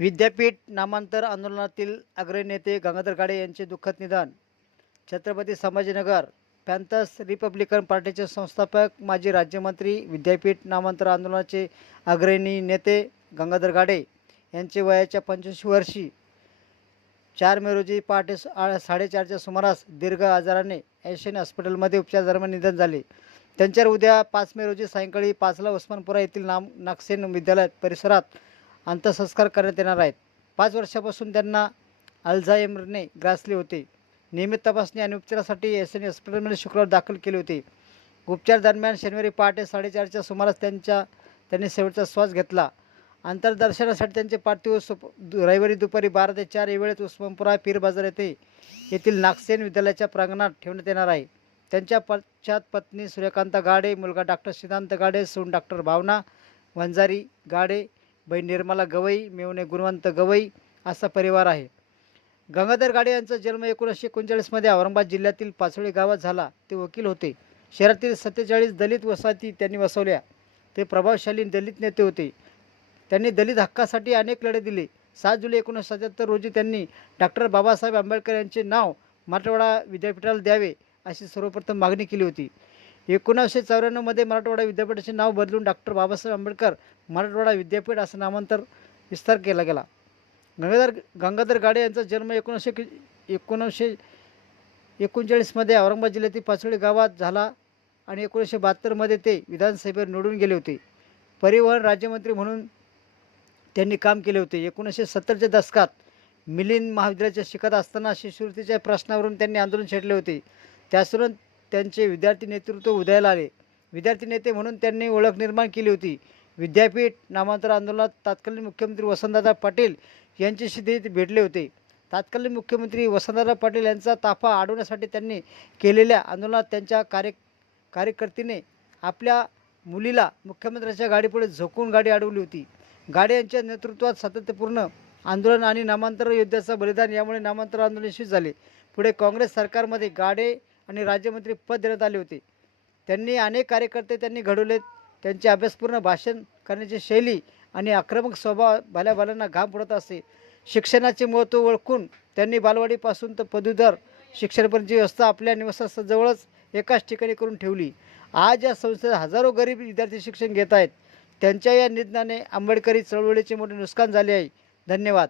विद्यापीठ नामांतर आंदोलनातील अग्रणी नेते गंगाधर गाडे यांचे दुःखद निधन. छत्रपती संभाजीनगर पॅन्थर्स रिपब्लिकन पार्टीचे संस्थापक माजी राज्यमंत्री विद्यापीठ नामांतर आंदोलनाचे अग्रणी नेते गंगाधर गाडे यांचे वयाच्या पंच्याऐंशी वर्षी चार मे रोजी पहाटे साडेचारच्या सुमारास दीर्घ आजाराने एशियन हॉस्पिटलमध्ये उपचार दरम्यान निधन झाले. त्यांच्यावर उद्या पाच मे रोजी सायंकाळी पाचला उस्मानपुरा येथील नाम नागसेन विद्यालय परिसरात अंत्यसंस्कार करण्यात येणार आहेत. पाच वर्षापासून त्यांना अल्झायमरने ग्रासले होते. नियमित तपासणी आणि उपचारासाठी एस एन हॉस्पिटलमध्ये शुक्रवार दाखल केले होते. उपचार दरम्यान शनिवारी पहाटे साडेचारच्या सुमारास त्यांच्या त्यांनी शेवटचा श्वास घेतला. अंतरदर्शनासाठी त्यांचे पार्थिव सुप रविवारी दुपारी बारा ते चार या वेळेत उस्मानपुरा पीर बाजार येथे येथील नागसेन विद्यालयाच्या प्रांगणात ठेवण्यात येणार आहे. त्यांच्या पश्चात पत्नी सूर्यकांत गाडे मुलगा डॉक्टर सिद्धांत गाडे सून डॉक्टर भावना वंजारी गाडे बहीण निर्मला गवई मेवणे गुणवंत गवई असा परिवार आहे. गंगाधर गाडे यांचा जन्म एकोणीसशे एकोणचाळीसमध्ये औरंगाबाद जिल्ह्यातील पाचोळी गावात झाला. ते वकील होते. शहरातील सत्तेचाळीस दलित वसाहती त्यांनी वसवल्या. ते प्रभावशाली दलित नेते होते. त्यांनी दलित हक्कासाठी अनेक लढे दिले. सात जुलै एकोणीसशे सत्याहत्तर रोजी त्यांनी डॉक्टर बाबासाहेब आंबेडकर यांचे नाव मराठवाडा विद्यापीठाला द्यावे अशी सर्वप्रथम मागणी केली होती. एकोणीसशे चौऱ्याण्णवमध्ये मराठवाडा विद्यापीठाचे नाव बदलून डॉक्टर बाबासाहेब आंबेडकर मराठवाडा विद्यापीठ असं नामांतर विस्तार केला गेला. गंगाधर गंगाधर गाडे यांचा जन्म एकोणीसशे एकोणीसशे एकोणचाळीसमध्ये औरंगाबाद जिल्ह्यातील पाचोळी गावात झाला आणि एकोणीसशे बहात्तरमध्ये ते विधानसभेवर निवडून गेले होते. परिवहन राज्यमंत्री म्हणून त्यांनी काम केले होते. एकोणीसशे सत्तरच्या दशकात मिलिंद महाविद्यालयाच्या शिकत असताना शिष्यवृत्तीच्या प्रश्नावरून त्यांनी आंदोलन छेडले होते. त्यासरून त्यांचे विद्यार्थी नेतृत्व उदयाला आले. विद्यार्थी नेते म्हणून त्यांनी ओळख निर्माण केली होती. विद्यापीठ नामांतर आंदोलनात तत्कालीन मुख्यमंत्री वसंतदादा पाटील यांच्याशी ते भेटले होते. तत्कालीन मुख्यमंत्री वसंतदादा पाटील यांचा ताफा अडवण्यासाठी त्यांनी केलेल्या आंदोलनात त्यांच्या कार्य कार्यकर्तीने आपल्या मुलीला मुख्यमंत्र्यांच्या गाडीपुढे झोकून गाडी अडवली होती. गाडे यांच्या नेतृत्वात सातत्यपूर्ण आंदोलन आणि नामांतर योद्ध्याचं बलिदान यामुळे नामांतर आंदोलन यशस्वी झाले. पुढे काँग्रेस सरकारमध्ये गाडे आणि राज्यमंत्री पद देण्यात आले होते. त्यांनी अनेक कार्यकर्ते त्यांनी घडवलेत. त्यांचे अभ्यासपूर्ण भाषण करण्याची शैली आणि आक्रमक स्वभाव भल्या बालांना घाम पडत असे शिक्षणाचे महत्त्व ओळखून त्यांनी बालवाडीपासून तर पदवीधर शिक्षणपर्यंतची व्यवस्था आपल्या निवासाजवळच एकाच ठिकाणी करून ठेवली. आज या संस्थेत हजारो गरीब विद्यार्थी शिक्षण घेत आहेत. त्यांच्या या निधनाने आंबेडकरी चळवळीचे मोठे नुकसान झाले आहे. धन्यवाद.